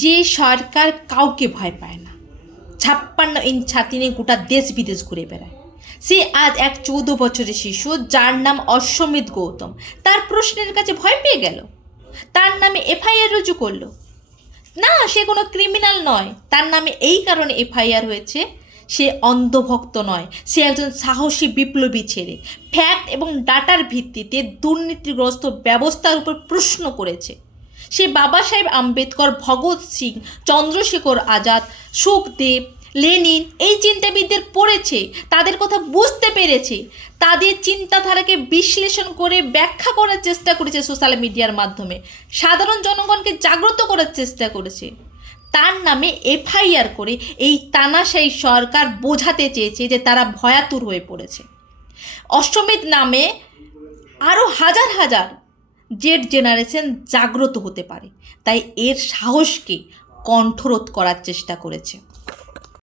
যে সরকার কাউকে ভয় পায় না, 56 ইঞ্চ ছাতি নিয়ে গোটা দেশ বিদেশ ঘুরে বেড়ায়, সে আজ এক 14 বছরের শিশু যার নাম অশ্বমিত গৌতম তার প্রশ্নের কাছে ভয় পেয়ে গেল, তার নামে এফআইআর রুজু করলো। না, সে কোনো ক্রিমিনাল নয়, তার নামে এই কারণে এফআইআর হয়েছে, সে অন্ধভক্ত নয়, সে একজন সাহসী বিপ্লবী ছেলে, ফ্যাক্ট এবং ডাটার ভিত্তিতে দুর্নীতিগ্রস্ত ব্যবস্থার উপর প্রশ্ন করেছে। সে বাবা সাহেব আম্বেদকর, ভগৎ সিং, চন্দ্রশেখর আজাদ, সুখদেব, লেনিন এই চিন্তাবিদদের পড়েছে, তাদের কথা বুঝতে পেরেছে, তাদের চিন্তাধারাকে বিশ্লেষণ করে ব্যাখ্যা করার চেষ্টা করেছে সোশ্যাল মিডিয়ার মাধ্যমে, সাধারণ জনগণকে জাগ্রত করার চেষ্টা করেছে। তার নামে এফআইআর করে এই তানাশাহী সরকার বোঝাতে চেয়েছে যে তারা ভয়াতুর হয়ে পড়েছে। অশ্বমেধ নামে আরও হাজার হাজার জেড জেনারেশন জাগ্রত হতে পারে, তাই এর সাহসকে কণ্ঠরোধ করার চেষ্টা করেছে।